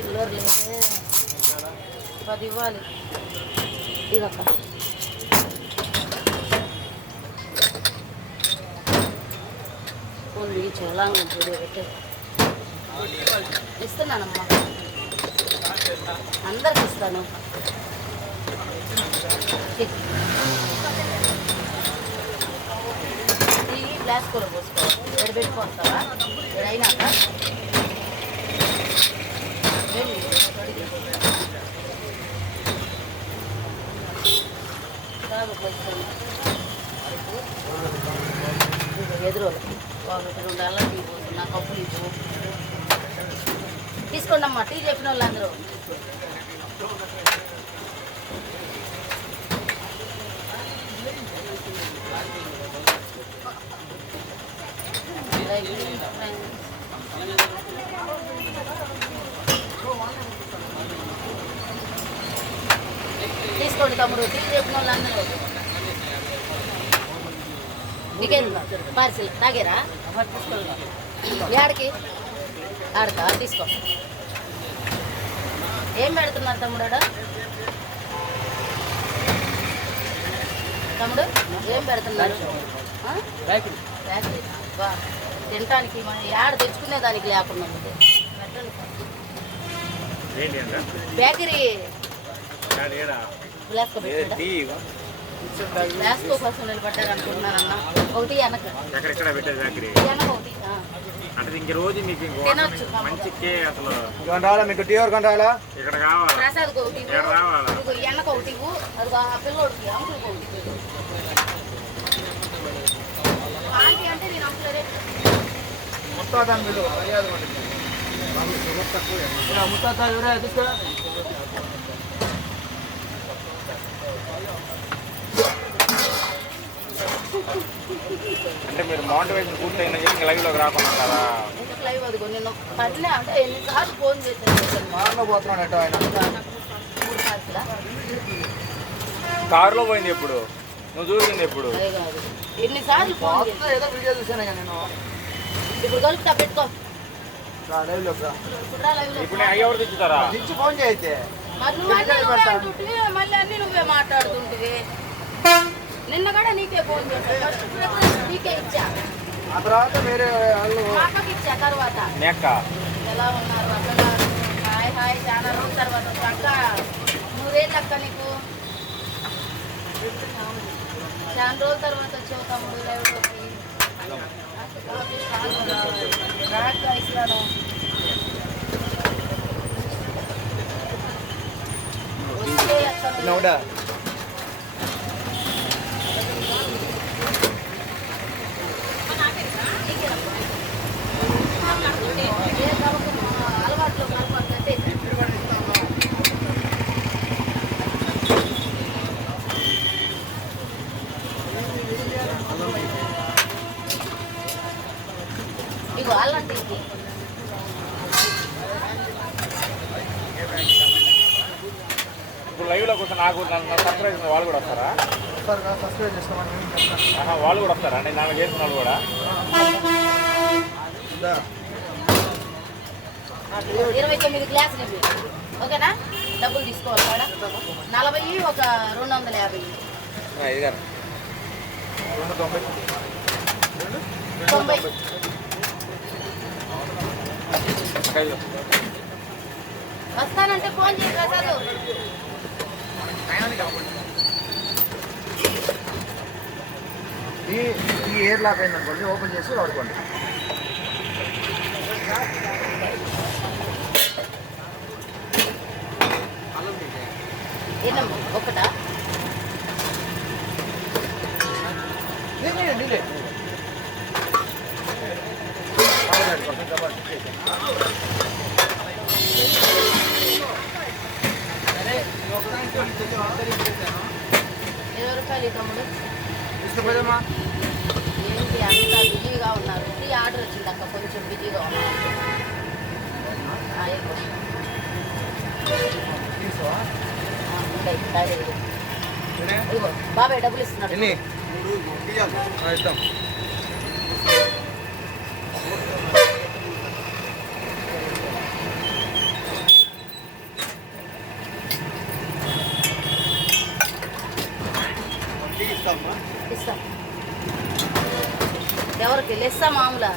చిల్లర లేదే పది ఇవ్వాలి ఇదొక్క కొన్ని చలాంగం చూడు పెట్టే ఇస్తున్నానమ్మా అందరికి ఇస్తాను చెక్. ఈ గ్లాస్ కూర పోసుకో ఎక్కడ పెట్టుకుంటావా ఎదురు ఒకటి రెండు అల్లం టీ పోతున్నా కప్పులు ఇవ్వు టీ చెప్పిన వాళ్ళు అందరూ తీసుకోండి తమ్ముడు అందరూ. నీకేం పార్సిల్ తాగేరా? ఏడకి ఆడతా తీసుకో. ఏం పెడుతున్నారు తమ్ముడు ఆడ? తమ్ముడు ఏం పెడుతున్నారు? తినటానికి మనం ఏడ తెచ్చుకునే దానికి లేకుండా ఉంది. బేకరీ. టీ గ్లాస్కో కోసం నిలబడ్డారు అనుకుంటున్నానన్న ఒకటి వెనక. ఎక్కడెక్కడ పెట్టేది బేకరీ వెనక ఒకటి ఆ. అంటే ఇంక రోజు మీకు ఇంకో తినొచ్చు. మంచికే అసలు. కొంటావాలా మీకు టీ ఎవరు కొంటావాలా ఇక్కడ కావాలి? ప్రసాద్ ఒకటి ఇవ్వు. ఏడ రావాలా? ఇదిగో ఈ అన్నకు ఒకటి ఇవ్వు. అదిగో ఆ పిల్లోడికి అంకుల్ ఒకటి ఆంటీ అంటే నేను అంకులరే ముత్తాత మీరు మర్యాద ముత్తాత ఎవరా? తీసుకురా. అంటే మీరు మౌంటైన్ పూర్తయిన చెప్పి లైవ్లోకి రాకుండా కదా? ఎందుకు లైవ్ అదిగో నిన్ను పడినా అంటే ఎన్నిసార్లు ఫోన్ చేశాను? మా అన్న పోతున్నాడు అటు ఆయన. కారులో పోయింది ఎప్పుడు? నువ్వు చూసింది ఎప్పుడు? అదే కాదు ఎన్నిసార్లు ఫోన్ చేశాను? ఏదో వీడియో చూసాను నేను. ఇప్పుడు కలుపుతా పెట్టుకో. లైవ్లో ఇప్పుడు రా లైవ్ ఇప్పుడు అయ్యి ఎవరు తెచ్చుతారా? దించి ఫోన్ చేయైతే మళ్ళీ అన్ని నువ్వే మాట్లాడుతుంటివి. నిన్న కూడా నీకే ఫోన్ చేశాను. ఫస్ట్ ప్రిఫరెన్స్ నీకే ఇచ్చా. ఆ తర్వాత వేరే వాళ్ళు అక్కకి ఇచ్చా తర్వాత నెక్క ఎలా ఉన్నారు? అక్కగారు హాయ్ హాయ్ చాలా రోజుల తర్వాత అక్క నూరేళ్ళు అక్క నీకు? చాలా రోజుల తర్వాత వచ్చావు తమ్ముడు లైవ్లోకి ఇస్తాను వస్తే ఇప్పుడు లైవ్లోకి వస్తే నాకు నన్ను సర్ప్రైజ్ వాళ్ళు కూడా వస్తారా? సబ్స్క్రైబ్ ఆహా, వాళ్ళు కూడా వస్తారా? నేను నాకు చేసిన వాళ్ళు కూడా? ఇరవై తొమ్మిది గ్లాసులు ఇవి ఓకేనా? డబ్బులు తీసుకోవాలి మేడం. నలభై ఒక రెండు వందల యాభై. తొంభై తొంభై వస్తానంటే ఫోన్ చేయి ప్రసాద్. ఈ ఈ ఎయిర్ లాక్ అయింది అనుకోండి ఓపెన్ చేసి వాడుకోండి. ఒకటా? నీళ్ళే నీళ్ళే ఇరవై రూపాయలు తమ్ముడు ఏంటి అంత బిజీగా ఉన్నారు టీ ఆర్డర్ వచ్చింది అక్క కొంచెం బిజీగా ఉన్నారు బాబాయ్ డబ్బులు ఇస్తున్నారు ఇస్తామ్మా ఇస్తా. ఎవరికి? లెస్సా మామూలా?